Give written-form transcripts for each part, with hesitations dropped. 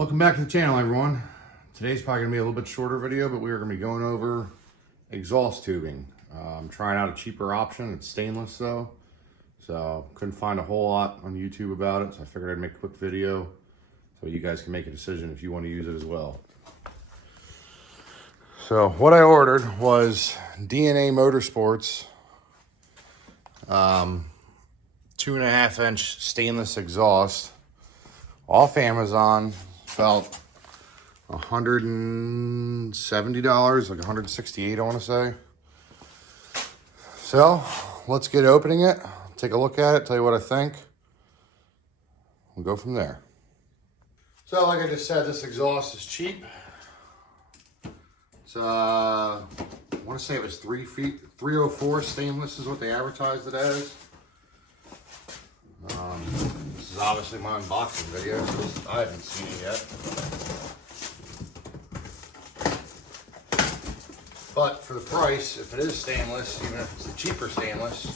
Welcome back to the channel, everyone. Today's probably gonna be a little bit shorter video, but we are gonna be going over exhaust tubing. I'm trying out a cheaper option. It's stainless though, so couldn't find a whole lot on YouTube about it, so I figured I'd make a quick video so you guys can make a decision if you want to use it as well. So what I ordered was DNA Motorsports 2.5 inch stainless exhaust off Amazon. About $170, like $168 I want to say. So let's get opening it, take a look at it, tell you what I think. We'll go from there. So like I just said, this exhaust is cheap. It's I want to say it was 304 stainless is what they advertised it as. This is obviously my unboxing video, because I haven't seen it yet. But for the price, if it is stainless, even if it's the cheaper stainless,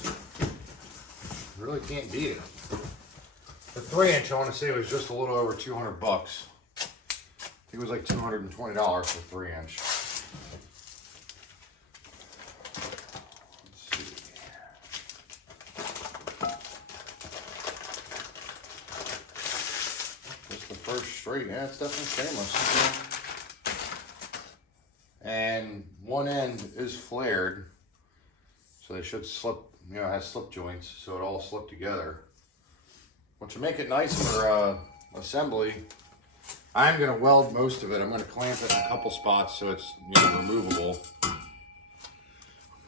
you really can't beat it. The 3-inch, I want to say, was just a little over 200 bucks. I think it was like $220 for 3-inch. First straight, yeah, it's definitely stainless. And one end is flared, so they should slip, you know, it has slip joints, so it all slip together. Which will make it nice for assembly. I'm gonna weld most of it. I'm gonna clamp it in a couple spots so it's, you know, removable.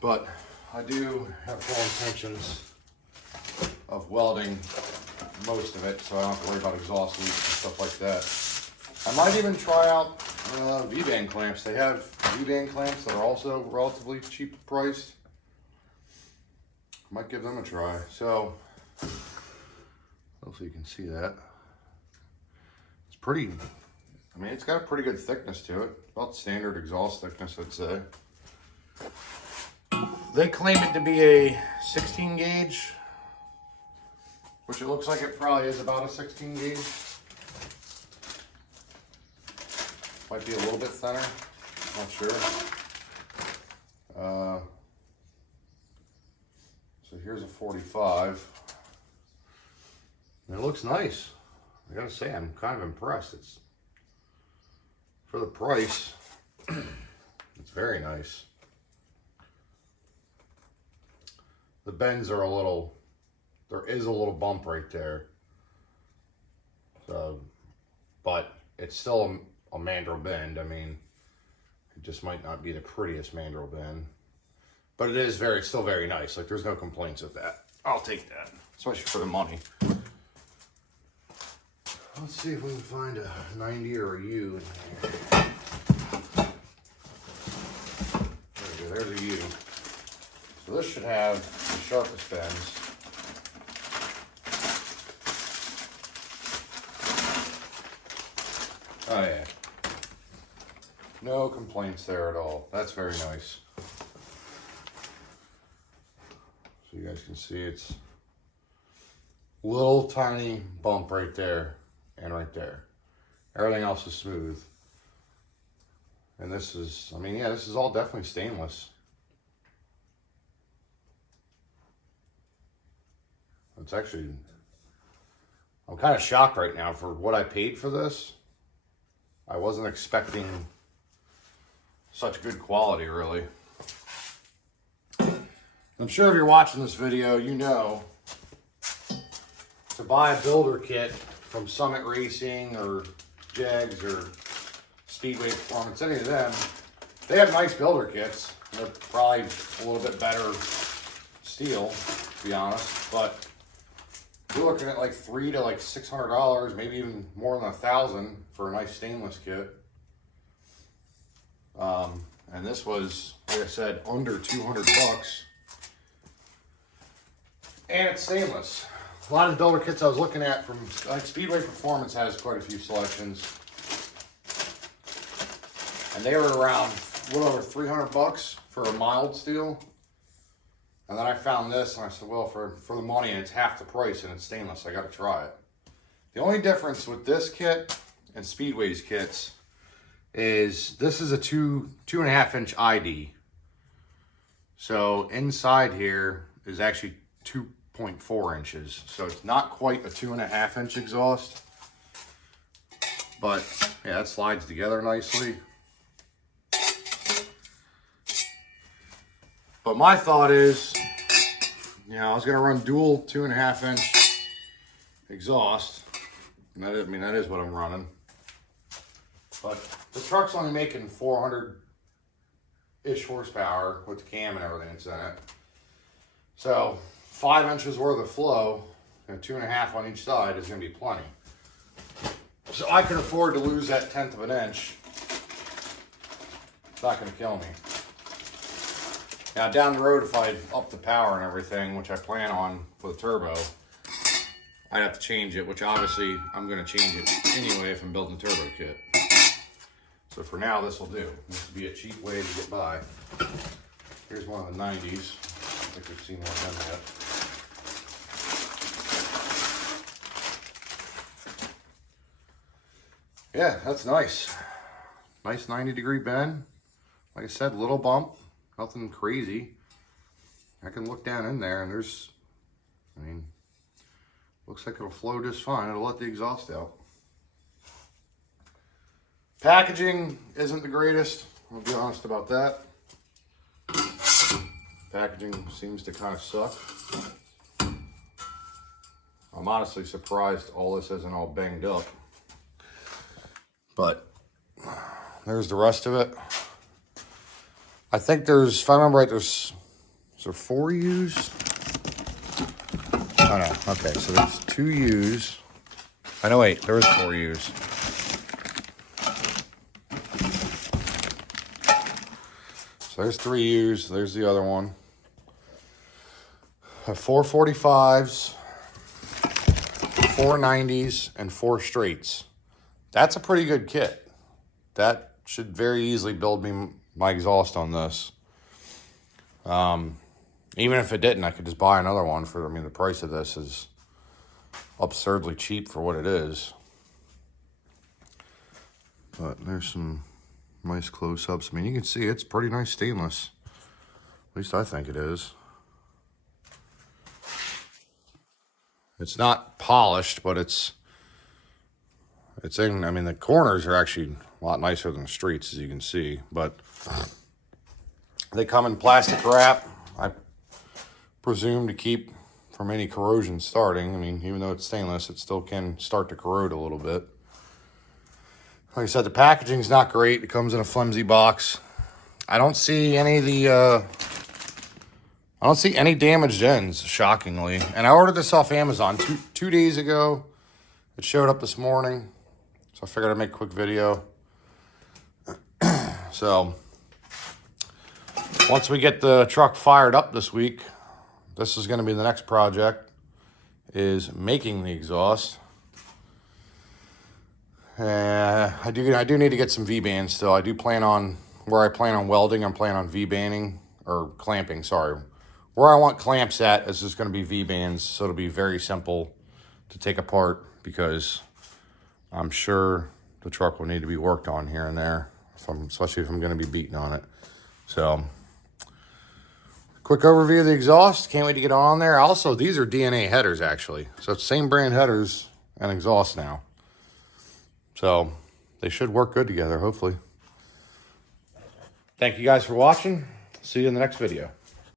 But I do have full intentions of welding most of it, so I don't have to worry about exhaust leaks and stuff like that. I might even try out V-band clamps. They have V-band clamps that are also relatively cheap priced. Might give them a try. So hopefully you can see that. It's pretty, I mean, it's got a pretty good thickness to it. About standard exhaust thickness, I'd say. They claim it to be a 16 gauge. Which it looks like it probably is about a 16 gauge. Might be a little bit thinner, not sure. So here's a 45. And it looks nice. I gotta say, I'm kind of impressed. It's, for the price, it's very nice. The bends are a little, there is a little bump right there. So, but it's still a mandrel bend. I mean, it just might not be the prettiest mandrel bend, but it is still very nice. Like, there's no complaints with that. I'll take that, especially for the money. Let's see if we can find a 90 or a U in here. There we go, there's a U. So this should have the sharpest bends. Oh yeah, no complaints there at all. That's very nice. So you guys can see it's little tiny bump right there and right there. Everything else is smooth. And this is, I mean, yeah, this is all definitely stainless. It's actually, I'm kind of shocked right now for what I paid for this. I wasn't expecting such good quality, really. I'm sure if you're watching this video, you know to buy a builder kit from Summit Racing or Jegs or Speedway Performance, any of them, they have nice builder kits. They're probably a little bit better steel, to be honest, but we're looking at like $300 to like $600, maybe even more than $1,000 for a nice stainless kit. And this was, like I said, under 200 bucks. And it's stainless. A lot of the builder kits I was looking at from, like, Speedway Performance has quite a few selections. And they were around a little over 300 bucks for a mild steel. And then I found this and I said, well, for the money and it's half the price and it's stainless, I gotta try it. The only difference with this kit and Speedways kits is this is a 2.5 inch ID. So inside here is actually 2.4 inches. So it's not quite a 2.5 inch exhaust, but yeah, it slides together nicely. But my thought is, you know, I was gonna run dual 2.5 inch exhaust. And that is what I'm running. But the truck's only making 400-ish horsepower with the cam and everything that's in it. So 5 inches worth of flow and 2.5 on each side is gonna be plenty. So I can afford to lose that 1/10 of an inch. It's not gonna kill me. Now down the road, if I up the power and everything, which I plan on for the turbo, I'd have to change it, which obviously I'm going to change it anyway if I'm building a turbo kit. So for now, this will do. This will be a cheap way to get by. Here's one of the 90s. I think we've seen one of them yet. Yeah, that's nice. Nice 90-degree bend. Like I said, little bump. Nothing crazy. I can look down in there and there's, I mean, looks like it'll flow just fine. It'll let the exhaust out. Packaging isn't the greatest. I'll be honest about that. Packaging seems to kind of suck. I'm honestly surprised all this isn't all banged up. But there's the rest of it. I think there's, if I remember right, is there 4 U's? Oh no, okay, so there's 2 U's. I know, wait, there is 4 U's. So there's 3 U's, there's the other one. 4 45s, 4 90s, and 4 straights. That's a pretty good kit. That should very easily build me my exhaust on this. Even if it didn't, I could just buy another one for, I mean, the price of this is absurdly cheap for what it is. But there's some nice close-ups. I mean, you can see it's pretty nice stainless. At least I think it is. It's not polished, but it's in, I mean, the corners are actually a lot nicer than the streets, as you can see, but they come in plastic wrap, I presume to keep from any corrosion starting. I mean, even though it's stainless, it still can start to corrode a little bit. Like I said, the packaging's not great. It comes in a flimsy box. I don't see any of the, I don't see any damaged ends, shockingly. And I ordered this off Amazon two days ago. It showed up this morning, so I figured I'd make a quick video. So, once we get the truck fired up this week, this is going to be the next project, is making the exhaust. I do need to get some V-bands still. I do plan on, where I plan on welding, I'm planning on V-banding, or clamping, sorry. Where I want clamps at is just going to be V-bands, so it'll be very simple to take apart, because I'm sure the truck will need to be worked on here and there, especially if I'm going to be beating on it. So, quick overview of the exhaust. Can't wait to get on there. Also, these are DNA headers, actually. So, it's same brand headers and exhaust now. So, they should work good together, hopefully. Thank you guys for watching. See you in the next video.